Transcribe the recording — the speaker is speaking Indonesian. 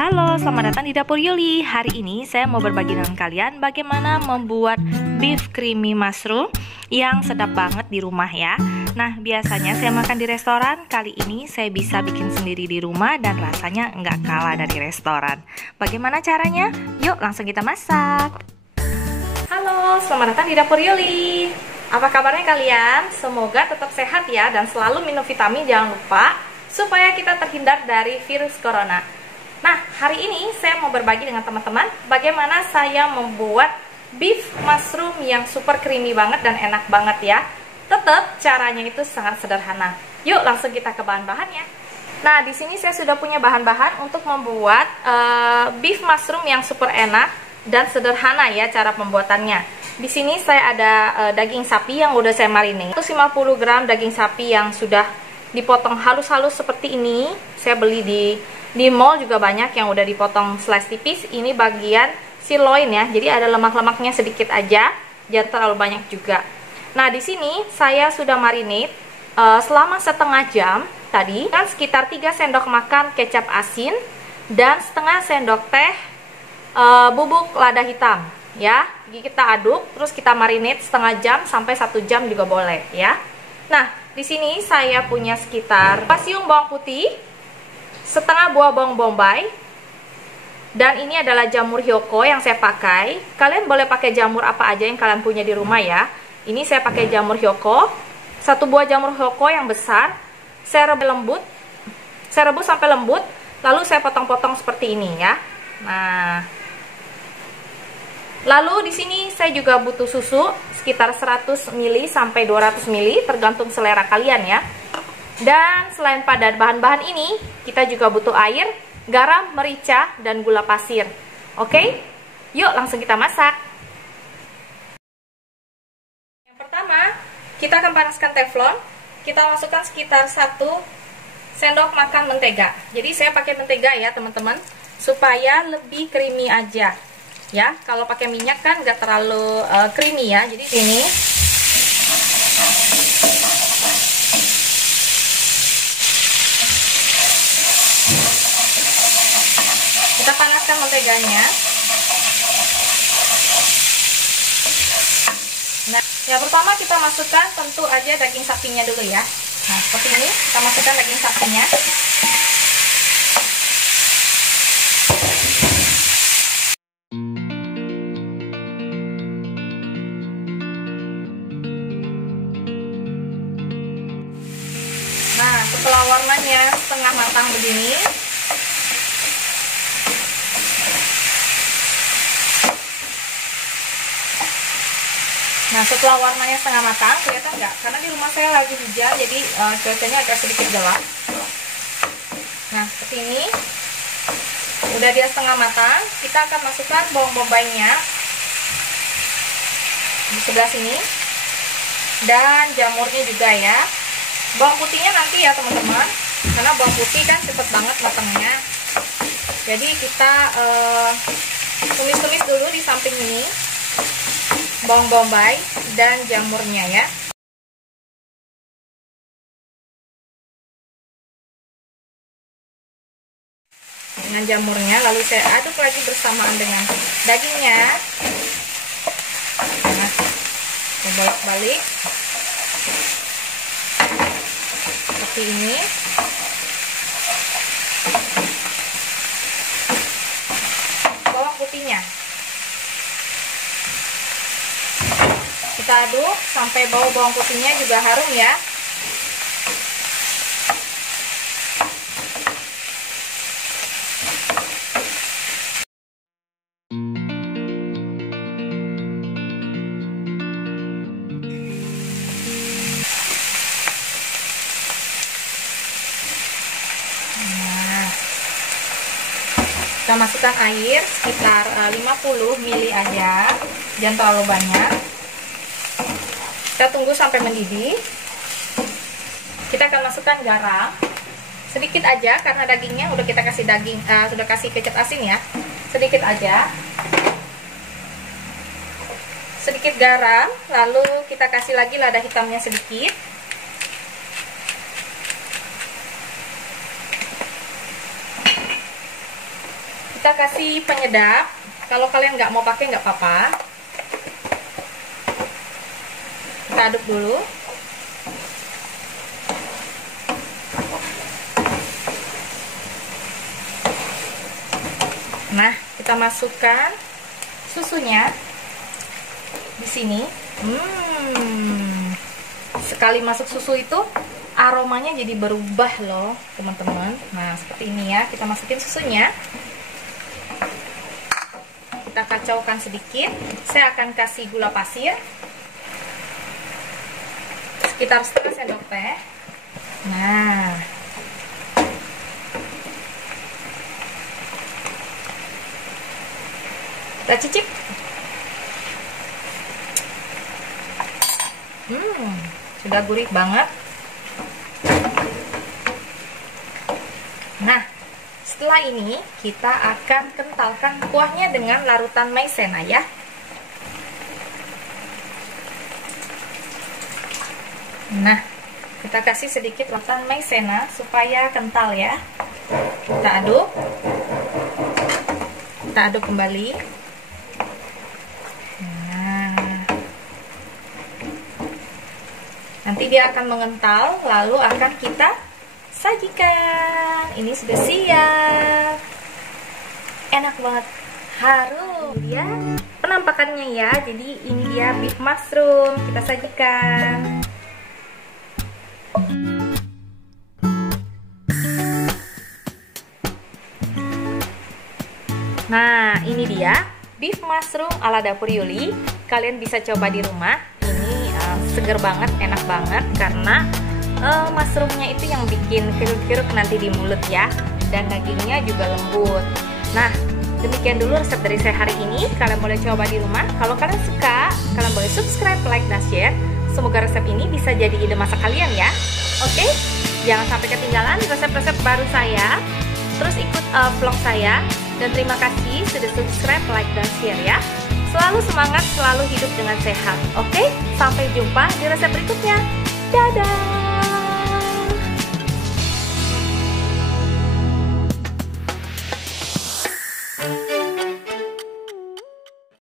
Halo, selamat datang di Dapur Yuli. Hari ini saya mau berbagi dengan kalian bagaimana membuat beef creamy mushroom yang sedap banget di rumah ya. Nah, biasanya saya makan di restoran, kali ini saya bisa bikin sendiri di rumah dan rasanya nggak kalah dari restoran. Bagaimana caranya? Yuk langsung kita masak. Halo, selamat datang di Dapur Yuli. Apa kabarnya kalian? Semoga tetap sehat ya dan selalu minum vitamin, jangan lupa, supaya kita terhindar dari virus corona. Nah, hari ini saya mau berbagi dengan teman-teman bagaimana saya membuat beef mushroom yang super creamy banget dan enak banget ya. Tetap caranya itu sangat sederhana. Yuk langsung kita ke bahan-bahannya. Nah, di sini saya sudah punya bahan-bahan untuk membuat beef mushroom yang super enak dan sederhana ya cara pembuatannya. Di sini saya ada daging sapi yang udah saya marinate. 150 gram daging sapi yang sudah dipotong halus-halus seperti ini. Saya beli di mall juga banyak yang udah dipotong slice tipis. Ini bagian sirloin ya, jadi ada lemak-lemaknya sedikit aja, jangan terlalu banyak juga. Nah, di sini saya sudah marinate selama setengah jam tadi, kan sekitar 3 sendok makan kecap asin dan setengah sendok teh bubuk lada hitam ya. Jadi kita aduk, terus kita marinate setengah jam sampai 1 jam juga boleh ya. Nah, di sini saya punya sekitar 4 siung bawang putih, setengah buah bawang bombay, dan ini adalah jamur hyoko yang saya pakai. Kalian boleh pakai jamur apa aja yang kalian punya di rumah ya. Ini saya pakai jamur hyoko, 1 buah jamur hyoko yang besar. Saya rebus sampai lembut, lalu saya potong-potong seperti ini ya. Nah, lalu di sini saya juga butuh susu sekitar 100 ml sampai 200 ml tergantung selera kalian ya. Dan selain pada bahan-bahan ini, kita juga butuh air, garam, merica, dan gula pasir. Oke? Yuk langsung kita masak. Yang pertama, kita akan panaskan teflon. Kita masukkan sekitar 1 sendok makan mentega. Jadi saya pakai mentega ya teman-teman, supaya lebih creamy aja. Ya, kalau pakai minyak kan nggak terlalu creamy ya. Jadi ini kita panaskan menteganya. Nah, yang pertama kita masukkan tentu aja daging sapinya dulu ya. Nah, seperti ini kita masukkan daging sapinya. Nah, setelah warnanya setengah matang begini, nah setelah warnanya setengah matang, kelihatan nggak? Karena di rumah saya lagi hujan, jadi cuacanya agak sedikit gelap. Nah, seperti ini, udah dia setengah matang, kita akan masukkan bawang bombaynya di sebelah sini, dan jamurnya juga ya. Bawang putihnya nanti ya teman-teman, karena bawang putih kan cepet banget matangnya. Jadi kita tumis-tumis dulu di samping ini bawang bombay dan jamurnya ya. Dengan jamurnya, lalu saya aduk lagi bersamaan dengan dagingnya. Nah, saya bolak-balik seperti ini. Bawang putihnya kita aduk sampai bau bawang putihnya juga harum ya. Nah, kita masukkan air sekitar 50 ml aja, jangan terlalu banyak. Kita tunggu sampai mendidih. Kita akan masukkan garam sedikit aja karena dagingnya udah kita kasih sudah kasih kecap asin ya. Sedikit aja. Sedikit garam, lalu kita kasih lagi lada hitamnya sedikit. Kita kasih penyedap. Kalau kalian nggak mau pakai nggak apa-apa. Kita aduk dulu. Nah, kita masukkan susunya di sini. Sekali masuk susu itu aromanya jadi berubah loh, teman-teman. Nah, seperti ini ya. Kita masukin susunya. Kita kacaukan sedikit. Saya akan kasih gula pasir sekitar setengah sendok teh. Nah, kita cicip. Sudah gurih banget. Nah, setelah ini kita akan kentalkan kuahnya dengan larutan maizena ya. Nah, kita kasih sedikit larutan maizena supaya kental ya. Kita aduk. Kita aduk kembali. Nanti dia akan mengental, lalu akan kita sajikan. Ini sudah siap. Enak banget, harum. Dia penampakannya ya. Jadi ini dia beef mushroom. Kita sajikan. Nah, ini dia beef mushroom ala Dapur Yuli. Kalian bisa coba di rumah. Seger banget, enak banget karena mushroomnya itu yang bikin kiruk-kiruk nanti di mulut ya, dan dagingnya juga lembut. Nah, demikian dulu resep dari saya hari ini. Kalian boleh coba di rumah. Kalau kalian suka, kalian boleh subscribe, like, dan share. Semoga resep ini bisa jadi ide masak kalian ya. Oke, jangan sampai ketinggalan resep-resep baru saya. Terus ikut vlog saya. Dan terima kasih sudah subscribe, like, dan share ya. Selalu semangat, selalu hidup dengan sehat. Oke, sampai jumpa di resep berikutnya. Dadah!